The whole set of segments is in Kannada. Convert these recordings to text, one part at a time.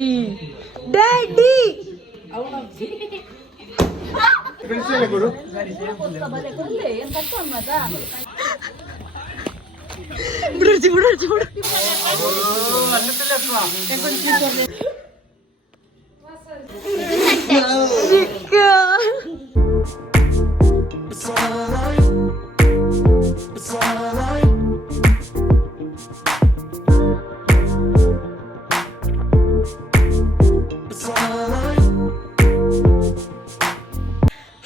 ಡ್ಯಾಡಿ ಬಿಡ್ರಿ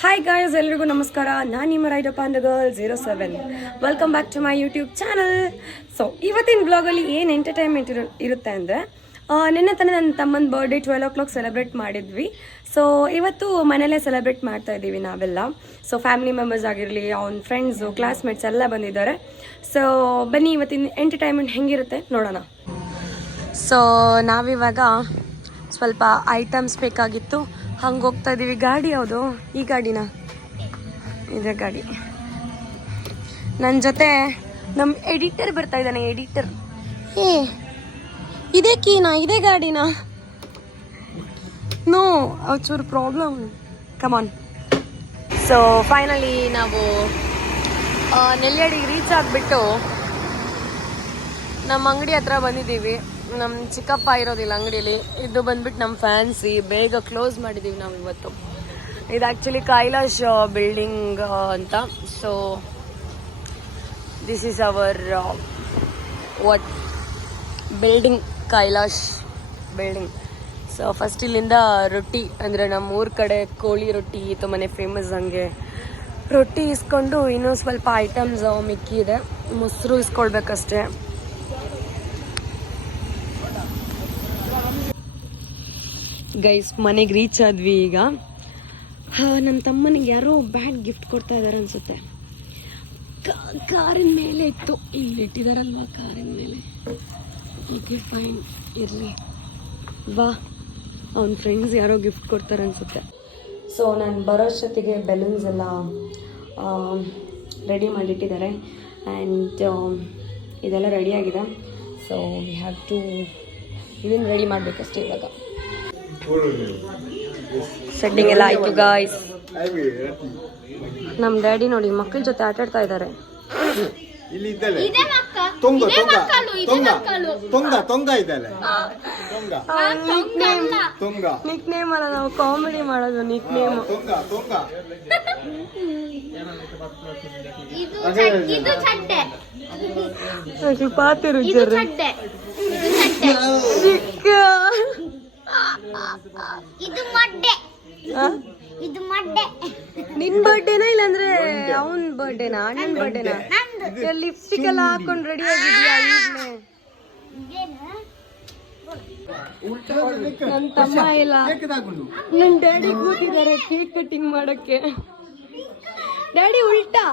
ಹಾಯ್ ಗಾಯ್ಸ್, ಎಲ್ರಿಗೂ ನಮಸ್ಕಾರ. ನಾನು ನಿಮ್ಮ ರೈಡಪ್ಪ ಅಂದ girl 07. Welcome back to my YouTube channel. So ಇವತ್ತಿನ ಬ್ಲಾಗಲ್ಲಿ ಏನು ಎಂಟರ್ಟೈನ್ಮೆಂಟ್ ಇರುತ್ತೆ ಅಂದರೆ, ನಿನ್ನೆ ತಾನೇ ನನ್ನ ತಮ್ಮನ ಬರ್ಡೇ 12 o'clock ಸೆಲೆಬ್ರೇಟ್ ಮಾಡಿದ್ವಿ. ಸೊ ಇವತ್ತು ಮನೇಲೇ ಸೆಲೆಬ್ರೇಟ್ ಮಾಡ್ತಾ ಇದ್ದೀವಿ ನಾವೆಲ್ಲ. ಸೊ ಫ್ಯಾಮಿಲಿ ಮೆಂಬರ್ಸ್ ಆಗಿರಲಿ, ಅವ್ನ ಫ್ರೆಂಡ್ಸು, ಕ್ಲಾಸ್ಮೇಟ್ಸ್ ಎಲ್ಲ ಬಂದಿದ್ದಾರೆ. ಸೊ ಬನ್ನಿ ಇವತ್ತಿನ ಎಂಟರ್ಟೈನ್ಮೆಂಟ್ ಹೆಂಗಿರುತ್ತೆ ನೋಡೋಣ. ಸೊ ನಾವಿವಾಗ ಸ್ವಲ್ಪ ಐಟಮ್ಸ್ ಬೇಕಾಗಿತ್ತು, ಹಂಗೆ ಹೋಗ್ತಾ ಇದ್ದೀವಿ. ಗಾಡಿ ಯಾವುದು? ಈ ಗಾಡಿನ? ಇದೇ ಗಾಡಿ. ನನ್ನ ಜೊತೆ ನಮ್ಮ ಎಡಿಟರ್ ಬರ್ತಾ ಇದ್ದಾನೆ. ಎಡಿಟರ್, ಇದೇ ಕೀನಾ? ಇದೇ ಗಾಡಿನಾ? ನೋ, ಚೂರು ಪ್ರಾಬ್ಲಮ್. ಕಮಾನ್. ಸೊ ಫೈನಲಿ ನಾವು ನೆಲ್ಯಾಡಿಗೆ ರೀಚ್ ಆಗಿಬಿಟ್ಟು ನಮ್ಮ ಅಂಗಡಿ ಹತ್ರ ಬಂದಿದ್ದೀವಿ. ನಮ್ಮ ಚಿಕ್ಕಪ್ಪ ಇರೋದಿಲ್ಲ ಅಂಗಡಿಯಲ್ಲಿ. ಇದು ಬಂದ್ಬಿಟ್ಟು ನಮ್ಮ ಫ್ಯಾನ್ಸಿ. ಬೇಗ ಕ್ಲೋಸ್ ಮಾಡಿದ್ದೀವಿ ನಾವು ಇವತ್ತು. ಇದು ಆ್ಯಕ್ಚುಲಿ ಕೈಲಾಶ್ ಬಿಲ್ಡಿಂಗ್ ಅಂತ. So this is our what building, Kailash building. So first ಇಲ್ಲಿಂದ ರೊಟ್ಟಿ, ಅಂದರೆ ನಮ್ಮ ಊರ ಕಡೆ ಕೋಳಿ ರೊಟ್ಟಿ ತುಂಬಾ ಫೇಮಸ್. ಹಂಗೆ ರೊಟ್ಟಿ ಇಸ್ಕೊಂಡು ಇನ್ನೂ ಸ್ವಲ್ಪ ಐಟಮ್ಸ್ ಮಿಕ್ಕಿ ಇದೆ. ಮೊಸರು ಇಸ್ಕೊಳ್ಬೇಕಷ್ಟೇ. ಗೈಸ್, ಮನೆಗೆ ರೀಚ್ ಆದ್ವಿ ಈಗ. ನನ್ನ ತಮ್ಮನಿಗೆ ಯಾರೋ ಬ್ಯಾಗ್ ಗಿಫ್ಟ್ ಕೊಡ್ತಾ ಇದ್ದಾರೆ ಅನ್ಸುತ್ತೆ. ಕಾರಿನ ಮೇಲೆ ಇತ್ತು, ಇಲ್ಲಿ ಇಟ್ಟಿದಾರಲ್ವಾ ಕಾರಿನ ಮೇಲೆ. ಓಕೆ ಫೈನ್, ಇರಲಿ. ವಾ, ಅವನ ಫ್ರೆಂಡ್ಸ್ ಯಾರೋ ಗಿಫ್ಟ್ ಕೊಡ್ತಾರೆ ಅನ್ಸುತ್ತೆ. ಸೊ ನಾನು ಬರೋಷ್ಟೊತ್ತಿಗೆ ಬೆಲೂನ್ಸ್ ಎಲ್ಲ ರೆಡಿ ಮಾಡಿಟ್ಟಿದ್ದಾರೆ. ಆ್ಯಂಡ್ ಇದೆಲ್ಲ ರೆಡಿಯಾಗಿದೆ. ಸೊ ವಿ ಹ್ಯಾವ್ ಟು ಇದನ್ನು ರೆಡಿ ಮಾಡಬೇಕಷ್ಟೇ ಇವಾಗ. ಸೆಟ್ಟಿಂಗ್ ಎಲ್ಲ ಆಯ್ತು ಗಾಯ್ಸ್. ನಮ್ಮ ಡ್ಯಾಡಿ ನೋಡಿ ಮಕ್ಕಳ ಜೊತೆ ಆಟ ಆಡ್ತಾ ಇದ್ದಾರೆ. ನಿಕ್ ನೇಮ್ ಅಲ್ಲ, ನಾವು ಕಾಮಿಡಿ ಮಾಡೋದು ನಿಕ್ ನೇಮ್. ಪಾತಿರು ನಿನ್ ಬರ್ಡೇನಾ ಇಲ್ಲಾಂದ್ರೆ ಅವನ್ ಬರ್ಡೇನಾ? ಅಣ್ಣನ್ ಬರ್ಡೇನಾ? ಲಿಪ್ಸ್ಟಿಕ್ ಎಲ್ಲ ಹಾಕೊಂಡ್ ರೆಡಿ ಆಗಿದ್ಯಾ? ನನ್ ತಮ್ಮ ಇಲ್ಲ, ನನ್ ಡ್ಯಾಡಿ ಕೂತಿದ್ದಾರೆ ಕೇಕ್ ಕಟ್ಟಿಂಗ್ ಮಾಡಕ್ಕೆ. ಡ್ಯಾಡಿ ಉಲ್ಟಾ.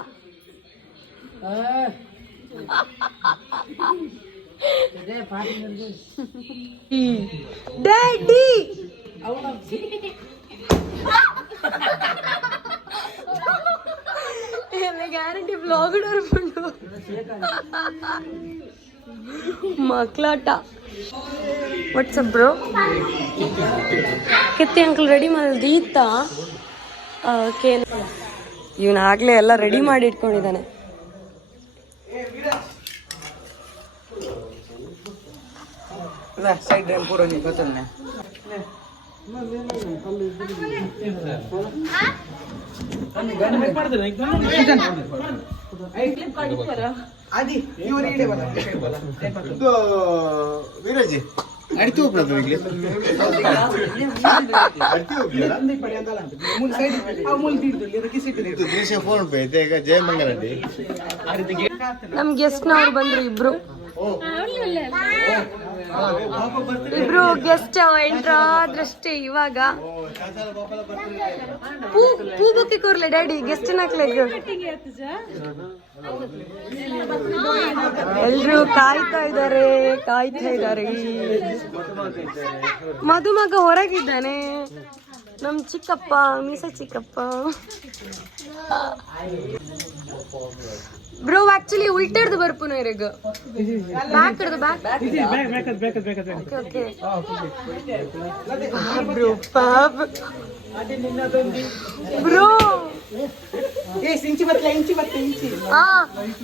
ಡ್ಯಾಡಿ ಗ್ಯಾರಂಟಿ ಬ್ಲಾಗ್ ನೋಡ್ಕೊಂಡು ಮಕ್ಳಾಟ. ವಾಟ್ಸಪ್ ಬ್ರೋ, ಕಿತ್ತಿ ಅಂಕಲ್ ರೆಡಿ ಮಾಡಿದ್ದೀತಾ? ಓಕೆ, ಇವನಾಗ್ಲೇ ಎಲ್ಲ ರೆಡಿ ಮಾಡಿ ಇಟ್ಕೊಂಡಿದ್ದಾನೆ. ವೀರಾಜಿ ಅಡಿತು ಫೋನ್ ಪೇ ಈಗ ಜಯಮಂಗಲಲ್ಲಿ ನಮ್ ಗೆಸ್ಟ್ನವ್ರು ಬಂದ್ರು. ಇಬ್ರು ಗೆಸ್ಟ್ ಎಂಟ್ರ ಆದ್ರಷ್ಟೇ. ಇವಾಗ ಪೂ ಬುಕ್ಕಿ ಕೂರ್ಲೆ ಡ್ಯಾಡಿ ಗೆಸ್ಟ್ ನಾಕ್ಲೆಗ್ ಎಲ್ರು ಕಾಯ್ತಾ ಇದ್ದಾರೆ ಮಧುಮಗ ಹೊರಗಿದ್ದಾನೆ, ನಮ್ ಚಿಕ್ಕಪ್ಪ ಮೀಸ ಚಿಕ್ಕಪ್ಪ. ಬ್ರೋ ಆಕ್ಚುಲಿ ಉಲ್ಟರ್ದು ಬರ್ಪುನ ಇರಗ ಬ್ಯಾಕ್ ಹಿಡ್ದು ಬ್ಯಾಕ್ ಓಕೆ ಬ್ರೋ ಪಾಪ ಬ್ರೋ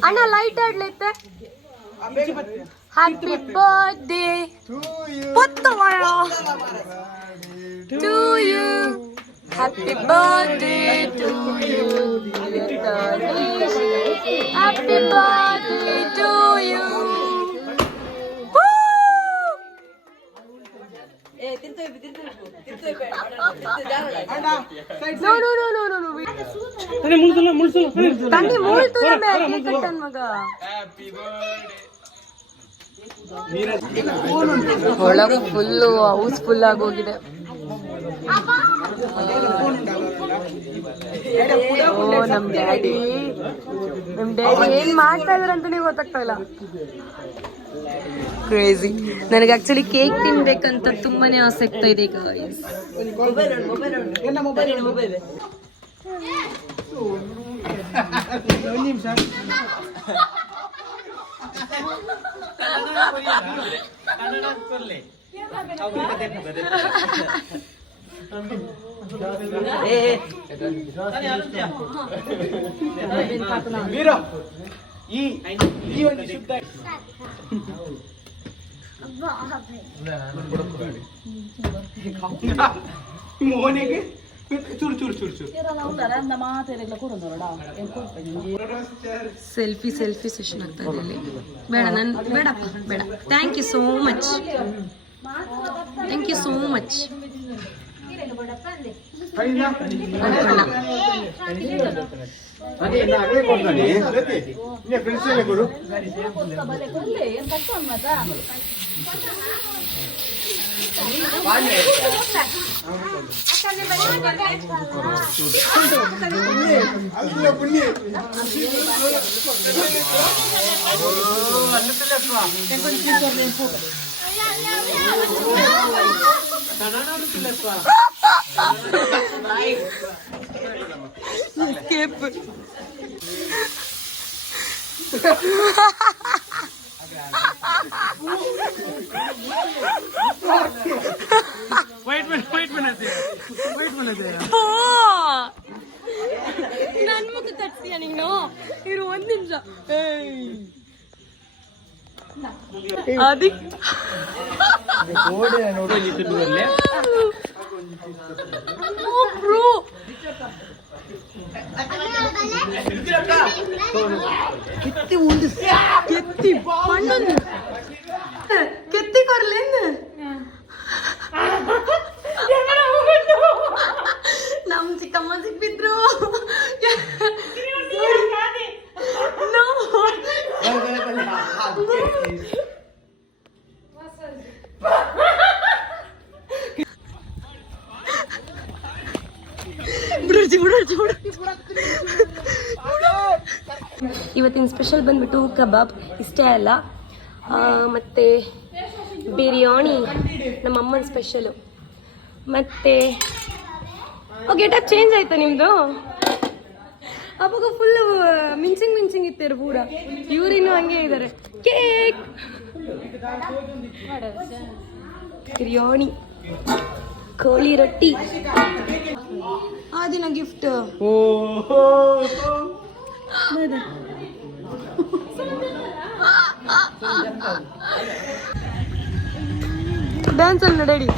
ಅಣ್ಣ ಲೈಟ್ ಆಡ್ಲೈತೆ. Happy birthday to you, happy birthday to you, happy birthday to you. ತಂದೆ ಮೂಳ್ತುರ ಕೇಕ್ ಕಟ್ಟನ್ ಮಗ. ಒಳಗೆ ಫುಲ್ಲು ಹೌಸ್ಫುಲ್ ಆಗೋಗಿದೆ. ಓ ನಮ್ ಡ್ಯಾಡಿ ಏನ್ ಮಾಡ್ತಾ ಇದಾರೆ ಅಂತಾನೆ ಗೊತ್ತಾಗ್ತಾ ಇಲ್ಲ. ಕ್ರೇಜಿ. ನನಗೆ ಆಕ್ಚುಲಿ ಕೇಕ್ ತಿನ್ಬೇಕಂತ ತುಂಬಾನೇ ಆಸಕ್ತಿ ಇದೆ ಗೈಸ್. മോനെക്ക് ചുരു ചുരു ചുരു ചുരു ಸೆಲ್ಫಿ ಸೆಷನ್ ಆಗ್ತಾ ಇದೆ ಇಲ್ಲಿ. ಬೇಡಪ್ಪ ಬೇಡ. Thank you so much. ನನ್ ಮುಖ ತಟ್ತೀಯ ನೀನು? ಇರು ಒಂದ್ ನಿಮಿಷ. ಕೆತ್ತಿ ಕೊರ್ಲೇನು ನಮ್ ಚಿಕ್ಕಮ್ಮ ಸಿಕ್ಬಿದ್ರು. ಇವತ್ತಿನ ಸ್ಪೆಷಲ್ ಬಂದ್ಬಿಟ್ಟು ಕಬಾಬ್ ಇಷ್ಟೇ ಅಲ್ಲ, ಮತ್ತು ಬಿರಿಯಾನಿ ನಮ್ಮ ಅಮ್ಮನ ಸ್ಪೆಷಲು. ಮತ್ತು ಗೆಟಪ್ ಚೇಂಜ್ ಆಯ್ತಾ ನಿಮ್ಮದು? ಅವಾಗ ಫುಲ್ಲು ಮಿಂಚಿಂಗ್ ಇತ್ತು ಪೂರ. ಇವರಿನ್ನೂ ಹಂಗೆ ಇದ್ದಾರೆ. ಕೇಕ್, ಬಿರಿಯಾನಿ, ಕೋಳಿ ರೊಟ್ಟಿ, ಆ ದಿನ ಗಿಫ್ಟ್. ಡ್ಯಾನ್ಸ್ ಅಲ್ಲಿ ನಡಿ.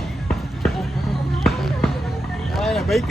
ಬೈಕ್